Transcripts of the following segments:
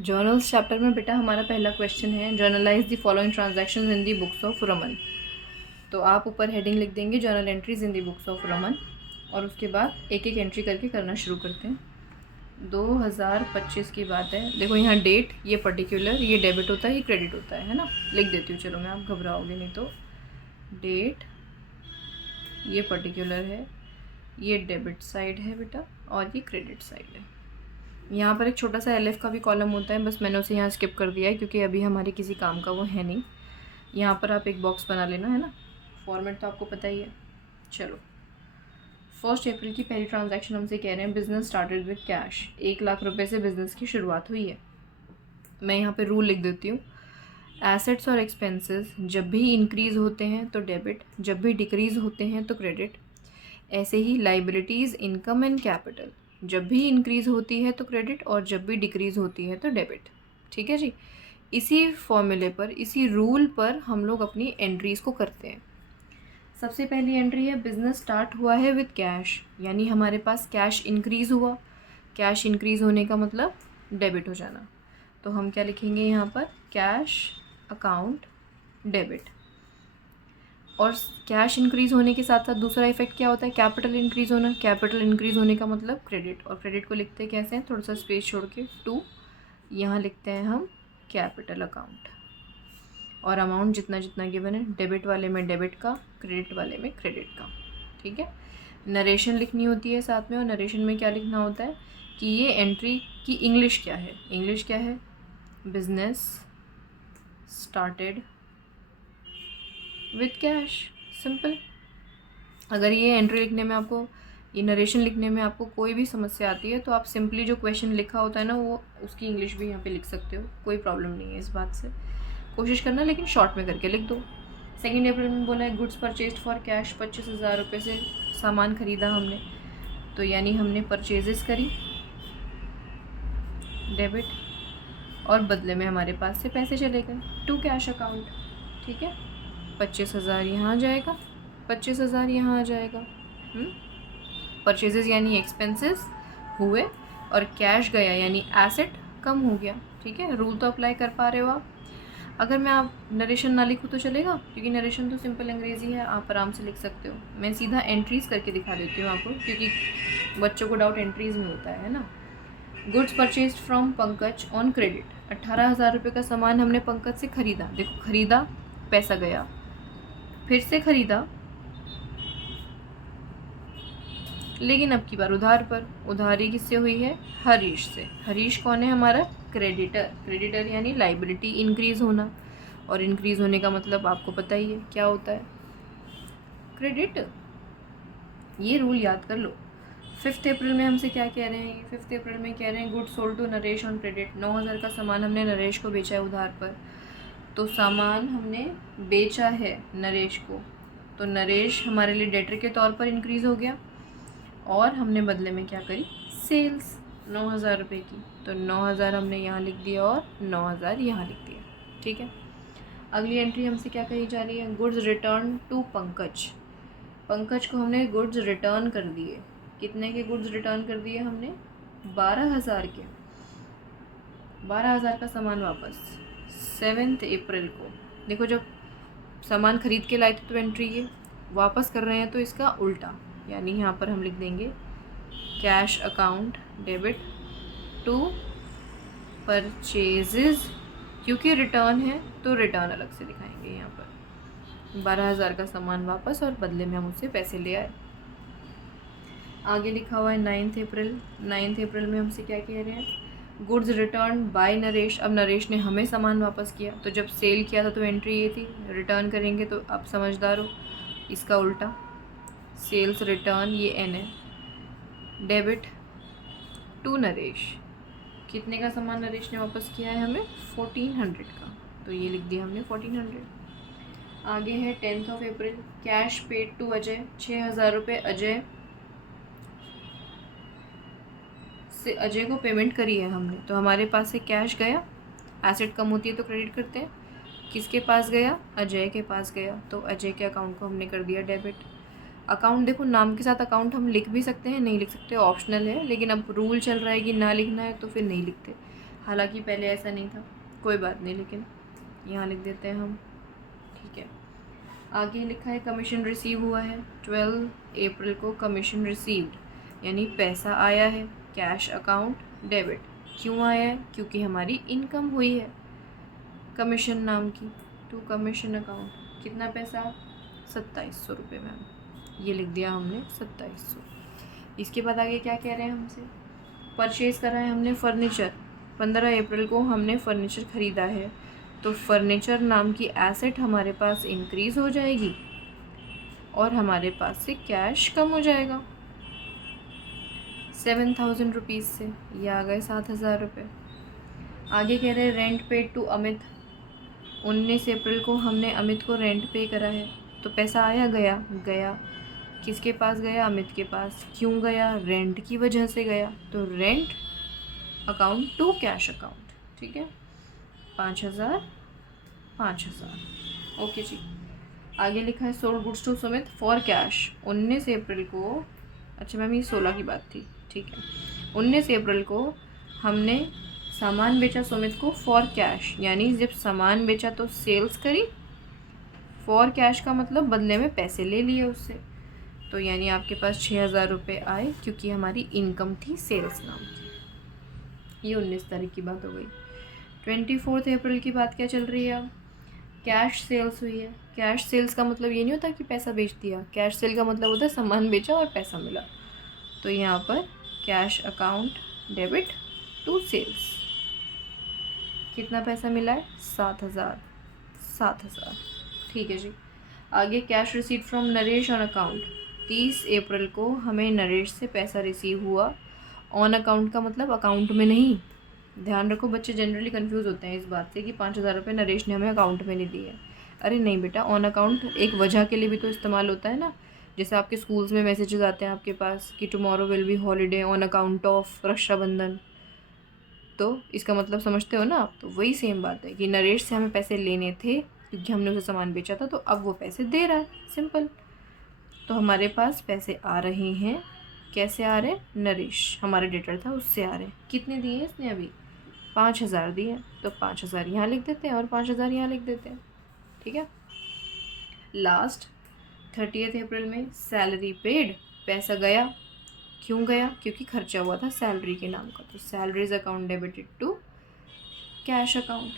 Journals chapter में बेटा हमारा पहला क्वेश्चन है, generalized the following transactions in the books of Raman. तो आप ऊपर हेडिंग लिख देंगे journal entries in the books of Raman, और उसके बाद एक एक एंट्री करके करना शुरू करते हैं। 2025 की बात है। देखो यहाँ डेट, ये पर्टिकुलर, ये डेबिट होता है, ये क्रेडिट होता है ना। लिख देती हूँ, चलो मैं, आप घबराओगे नहीं तो। डेट, ये पर्टिकुलर है, ये डेबिट साइड है बेटा, और ये क्रेडिट साइड है। यहाँ पर एक छोटा सा LF का भी कॉलम होता है, बस मैंने उसे यहाँ स्किप कर दिया है क्योंकि अभी हमारे किसी काम का वो है नहीं। यहाँ पर आप एक बॉक्स बना लेना, है ना, फॉर्मेट तो आपको पता ही है। चलो, 1 अप्रैल की पहली ट्रांजैक्शन हमसे कह रहे हैं business started with cash. 1 lakh रुपए से बिजनेस की शुरुआत हुई है। मैं यहाँ पे रूल लिख देती हूँ, एसेट्स और एक्सपेंसेस जब भी इंक्रीज़ होते हैं तो डेबिट, जब भी डिक्रीज़ होते हैं तो क्रेडिट। ऐसे ही लाइबिलिटीज़, इनकम एंड कैपिटल जब भी इंक्रीज़ होती है तो क्रेडिट, और जब भी डिक्रीज़ होती है तो डेबिट। ठीक है जी। इसी फॉर्मूले पर, इसी रूल पर हम लोग अपनी एंट्रीज़ को करते हैं। सबसे पहली एंट्री है बिज़नेस स्टार्ट हुआ है विद कैश, यानी हमारे पास कैश इंक्रीज़ हुआ। कैश इंक्रीज़ होने का मतलब डेबिट हो जाना। तो हम क्या लिखेंगे यहाँ पर, कैश अकाउंट डेबिट। और कैश इंक्रीज़ होने के साथ साथ दूसरा इफेक्ट क्या होता है, कैपिटल इंक्रीज़ होना। कैपिटल इंक्रीज़ होने का मतलब क्रेडिट, और क्रेडिट को लिखते हैं कैसे हैं, थोड़ा सा स्पेस छोड़ के, टू, यहाँ लिखते हैं हम कैपिटल अकाउंट। और अमाउंट जितना जितना गिवन है, डेबिट वाले में डेबिट का, क्रेडिट वाले में क्रेडिट का। ठीक है। नरेशन लिखनी होती है साथ में, और नरेशन में क्या लिखना होता है कि ये एंट्री की इंग्लिश क्या है। इंग्लिश क्या है, business started with cash, simple. अगर ये एंट्री लिखने में आपको, ये नरेशन लिखने में आपको कोई भी समस्या आती है तो आप सिंपली जो क्वेश्चन लिखा होता है ना, वो उसकी इंग्लिश भी यहाँ पे लिख सकते हो, कोई प्रॉब्लम नहीं है इस बात से। कोशिश करना लेकिन शॉर्ट में करके लिख दो। 2 अप्रैल में बोला है गुड्स परचेज्ड फॉर कैश, 25,000 रुपये से सामान खरीदा हमने, तो यानी हमने परचेजेस करी, डेबिट, और बदले में हमारे पास से पैसे चले गए टू कैश अकाउंट। ठीक है। 25,000 यहाँ आ जाएगा, 25,000 यहाँ आ जाएगा। परचेजेस यानी एक्सपेंसेस हुए, और कैश गया यानी एसेट कम हो गया। ठीक है। रूल तो अप्लाई कर पा रहे हो आप। अगर मैं आप नरेशन ना लिखूँ तो चलेगा, क्योंकि नरेशन तो सिंपल अंग्रेज़ी है, आप आराम से लिख सकते हो। मैं सीधा एंट्रीज़ करके दिखा देती हूँ आपको, क्योंकि बच्चों को डाउट एंट्रीज़ में होता है ना। Goods purchase from Pankaj on credit, 18,000 रुपये का सामान हमने पंकज से खरीदा। देखो, खरीदा, पैसा गया, फिर से खरीदा, लेकिन अब की बार उधार पर। उधारी किससे हुई है, हरीश से। हरीश कौन है हमारा, क्रेडिटर। क्रेडिटर यानी लाइबिलिटी इंक्रीज़ होना, और इंक्रीज़ होने का मतलब आपको पता ही है क्या होता है, क्रेडिट। ये रूल याद कर लो। 5 अप्रैल में हमसे क्या कह रहे हैं, 5 अप्रैल में कह रहे हैं good sold to Naresh on credit. 9,000 का सामान हमने नरेश को बेचा है उधार पर। तो सामान हमने बेचा है नरेश को, तो नरेश हमारे लिए डेटर के तौर पर इंक्रीज़ हो गया, और हमने बदले में क्या करी, सेल्स 9,000 रुपये की। तो 9,000 हमने यहाँ लिख दिया, और 9,000 यहाँ लिख दिया। ठीक है। अगली एंट्री हमसे क्या कही जा रही है, goods return to Pankaj. Pankaj को हमने गुड्स रिटर्न कर दिए। कितने के गुड्स रिटर्न कर दिए हमने, 12,000 के। 12,000 का सामान वापस 7 अप्रैल को। देखो, जब सामान खरीद के लाए थे तो एंट्री ये, वापस कर रहे हैं तो इसका उल्टा, यानी यहाँ पर हम लिख देंगे cash account debit to purchases, क्योंकि रिटर्न है तो रिटर्न अलग से दिखाएंगे यहाँ पर। 12,000 का सामान वापस, और बदले में हम उससे पैसे ले आए। आगे लिखा हुआ है 9 अप्रैल। 9 अप्रैल में हमसे क्या कह रहे हैं, गुड्स रिटर्न बाय नरेश। अब नरेश ने हमें सामान वापस किया, तो जब सेल किया था तो एंट्री ये थी, रिटर्न करेंगे तो आप समझदार हो, इसका उल्टा, सेल्स रिटर्न, ये एन है, डेबिट टू नरेश। कितने का सामान नरेश ने वापस किया है हमें, 1400 का, तो ये लिख दिया हमने 1400। आगे है 10 अप्रैल, कैश पेड टू अजय, 6,000 रुपये अजय से, अजय को पेमेंट करी है हमने, तो हमारे पास से कैश गया, एसेट कम होती है तो क्रेडिट करते हैं। किसके पास गया, अजय के पास गया, तो अजय के अकाउंट को हमने कर दिया डेबिट। अकाउंट, देखो नाम के साथ अकाउंट हम लिख भी सकते हैं, नहीं लिख सकते, ऑप्शनल है, लेकिन अब रूल चल रहा है कि ना लिखना है तो फिर नहीं लिखते। हालांकि पहले ऐसा नहीं था, कोई बात नहीं, लेकिन यहाँ लिख देते हैं हम, ठीक है। आगे लिखा है कमीशन रिसीव हुआ है, 12 अप्रैल को कमीशन रिसीव्ड, यानी पैसा आया है, कैश अकाउंट डेबिट। क्यों आया है? क्योंकि हमारी इनकम हुई है कमीशन नाम की, टू कमीशन अकाउंट। कितना पैसा? 2700 रुपये मैम, ये लिख दिया हमने 2700। इसके बाद आगे क्या कह रहे हैं हमसे? परचेज़ करा है हमने फर्नीचर, 15 अप्रैल को हमने फर्नीचर ख़रीदा है, तो फर्नीचर नाम की एसेट हमारे पास इंक्रीज़ हो जाएगी और हमारे पास से कैश कम हो जाएगा 7000 रुपीज़ से, ये आ गए 7000 रुपये। आगे कह रहे हैं रेंट पेड टू अमित, 19 अप्रैल को हमने अमित को रेंट पे करा है, तो पैसा आया गया? गया। किसके पास गया? अमित के पास। क्यों गया? रेंट की वजह से गया, तो rent account to cash account, ठीक है। 5000 5000, ओके जी। आगे लिखा है sold goods to Sumit for cash, 19 अप्रैल को, अच्छा मैम ये 16 की बात थी, ठीक है। 19 अप्रैल को हमने सामान बेचा सुमित को फॉर कैश, यानी जब सामान बेचा तो सेल्स करी, फॉर कैश का मतलब बदले में पैसे ले लिए उससे, तो यानी आपके पास 6000 रुपये आए, क्योंकि हमारी इनकम थी सेल्स नाम की। ये 19 तारीख की बात हो गई। 24 अप्रैल की बात क्या चल रही है अब? कैश सेल्स हुई है। कैश सेल्स का मतलब ये नहीं होता कि पैसा बेच दिया, कैश सेल का मतलब होता है सामान बेचा और पैसा मिला, तो यहाँ पर cash account debit to sales, कितना पैसा मिला है? 7000, ठीक है जी। आगे cash receipt from Naresh on account, 30 अप्रैल को हमें नरेश से पैसा रिसीव हुआ। ऑन अकाउंट का मतलब अकाउंट में नहीं, ध्यान रखो, बच्चे जनरली कंफ्यूज होते हैं इस बात से कि 5000 रुपये नरेश ने हमें अकाउंट में नहीं दिए। अरे नहीं बेटा, ऑन अकाउंट एक वजह के लिए भी तो इस्तेमाल होता है ना, जैसे आपके स्कूल्स में मैसेजेस आते हैं आपके पास कि tomorrow will be holiday on account of Rakshabandhan, तो इसका मतलब समझते हो ना आप? तो वही सेम बात है कि नरेश से हमें पैसे लेने थे क्योंकि हमने उसे सामान बेचा था, तो अब वो पैसे दे रहा है, सिंपल। तो हमारे पास पैसे आ रहे हैं, कैसे आ रहे हैं? नरेश हमारा डेटर था उससे आ रहे हैं। कितने दिए इसने अभी? 5000 दिए, तो 5000 यहाँ लिख देते हैं और 5000 यहाँ लिख देते हैं, ठीक है। लास्ट 30 अप्रैल में सैलरी पेड, पैसा गया। क्यों गया? क्योंकि खर्चा हुआ था सैलरी के नाम का, तो salaries account debited to cash account,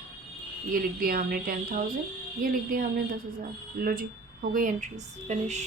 ये लिख दिया हमने 10,000, ये लिख दिया हमने 10,000। लो जी, हो गई एंट्रीज फिनिश।